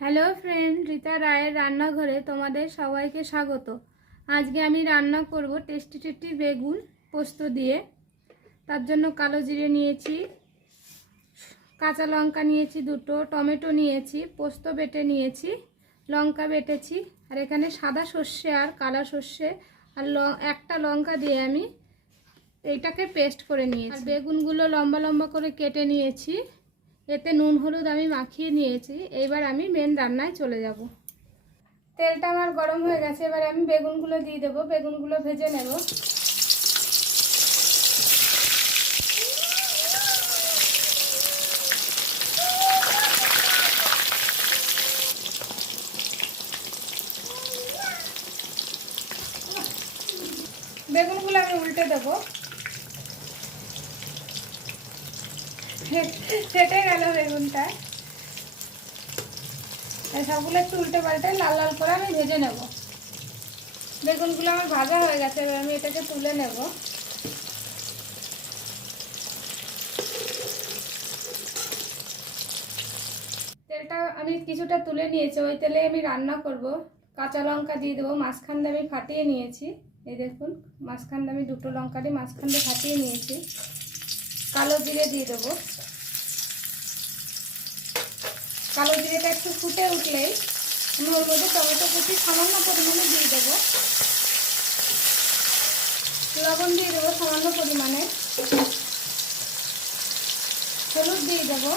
Hello friend, Rita রায়ের রান্নাঘরে তোমাদের সবাইকে স্বাগত। আজকে আমি রান্না করব টেস্টি টেস্টি বেগুন পোস্ত দিয়ে। তার জন্য কালো জিরে নিয়েছি, কাঁচা লঙ্কা নিয়েছি দুটো, টমেটো নিয়েছি, পোস্ত বেটে নিয়েছি, লঙ্কা বেটেছি, আর এখানে সাদা সর্ষে আর কালো সর্ষে আর একটা লঙ্কা দিয়ে আমি এইটাকে পেস্ট করে নিয়েছি। আর বেগুনগুলো লম্বা লম্বা করে কেটে নিয়েছি। এতে নুন, হলুদ আমি মাখিয়ে নিয়েছি। এইবার আমি মেন রান্নায় চলে যাব। তেলটা আমার গরম হয়ে গেছে, এবার আমি বেগুনগুলো দিয়ে দেবো। বেগুনগুলো ভেজে নেব। বেগুনগুলো আমি উল্টে দেবো। ফেটে গেল বেগুনটা। সবগুলো একটু উল্টে পাল্টে লাল লাল করে আমি ভেজে নেব। বেগুনগুলো আমার ভাজা হয়ে গেছে, এবার আমি এটাকে তুলে নেব। তেলটা আমি কিছুটা তুলে নিয়েছি, ওই তেলে আমি রান্না করব। কাঁচা লঙ্কা দিয়ে দেবো, মাঝখান দিয়ে আমি ফাটিয়ে নিয়েছি। এই দেখুন, মাঝখান দিয়ে আমি দুটো লঙ্কা দিয়ে মাঝখান দিয়ে ফাটিয়ে নিয়েছি। কালো জিরে দিয়ে দেবো। কালো জিরেটা একটু ফুটে উঠলেই আমি ওর মধ্যে টমেটো কুচি সামান্য পরিমাণে দিয়ে দেবো। লবণ দিয়ে দেবো সামান্য পরিমাণে। হলুদ দিয়ে দেবো।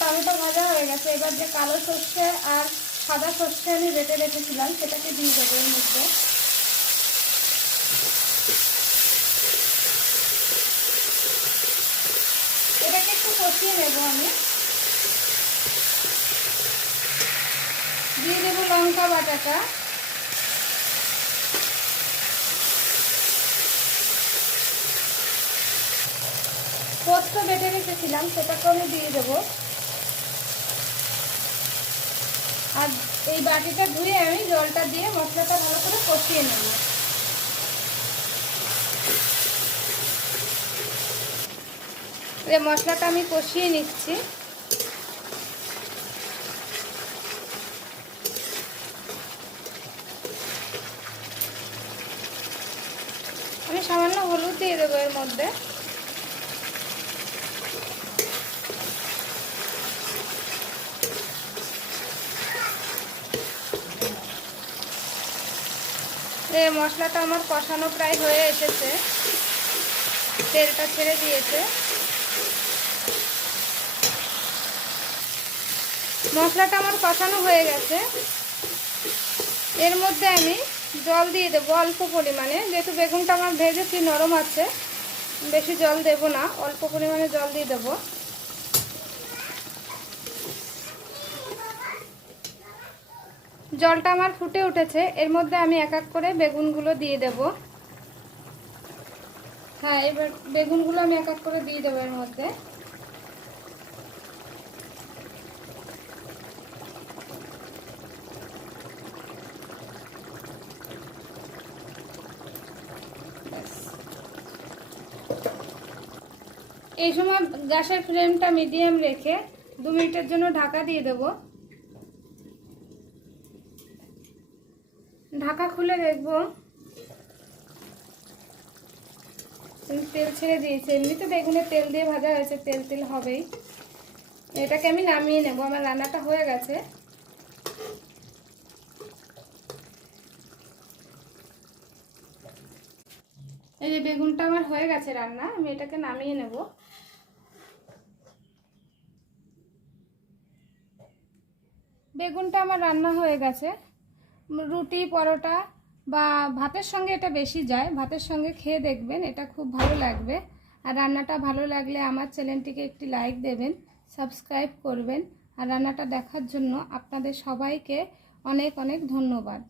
টমেটো ভাজা হয়ে গেছে। এবার যে কালো সর্ষে আর সাদা সর্ষে আমি বেটে রেখেছিলাম, সেটাকে দিয়ে দেবো এর মধ্যে এটাকে একটু কষিয়ে নেব আমি দিয়ে দেবো লঙ্কা বাটাটা। পোস্ত বেটে রেখেছিলাম সেটাকে আমি দিয়ে দেবো। আর এই বাটিটা ধুয়ে আমি জলটা দিয়ে মশলাটা ভালো করে কষিয়ে নেব। মশলাটা আমি কষিয়ে নিচ্ছি। সামান্য হলুদ দিয়ে দেবো এর মধ্যে। এই মশলাটা আমার কষানো প্রায় হয়ে এসেছে। তেলটা ছেড়ে দিয়েছে। মশলাটা আমার কষানো হয়ে গেছে। এর মধ্যে আমি জল দিয়ে দেবো অল্প পরিমাণে। যেহেতু বেগুনটা আমার ভেজেছি, নরম আছে, বেশি জল দেব না, অল্প পরিমাণে জল দিয়ে দেবো। জলটা আমার ফুটে উঠেছে, এর মধ্যে আমি এক এক করে বেগুনগুলো দিয়ে দেব। হ্যাঁ এবার বেগুনগুলো আমি এক এক করে দিয়ে দেবো এর মধ্যে। এই সময় গ্যাসের ফ্লেমটা মিডিয়াম রেখে দু মিনিটের জন্য ঢাকা দিয়ে দেব। ঢাকা খুলে দেখব। তেল ছেড়ে দিয়েছে। এমনিতে বেগুনে তেল দিয়ে ভাজা হয়েছে, তেল তেল হবেই। এটাকে আমি নামিয়ে নেব। আমার রান্নাটা হয়ে গেছে। এই যে বেগুনটা আমার হয়ে গেছে রান্না, আমি এটাকে নামিয়ে নেব। বেগুনটা আমার রান্না হয়ে গেছে। রুটি, পরোটা বা ভাতের সঙ্গে এটা বেশি যায়, ভাতের সঙ্গে খেয়ে দেখবেন, এটা খুব ভালো লাগবে। আর রান্নাটা ভালো লাগলে আমার চ্যানেলটিকে একটি লাইক দেবেন, সাবস্ক্রাইব করবেন। আর রান্নাটা দেখার জন্য আপনাদের সবাইকে অনেক অনেক ধন্যবাদ।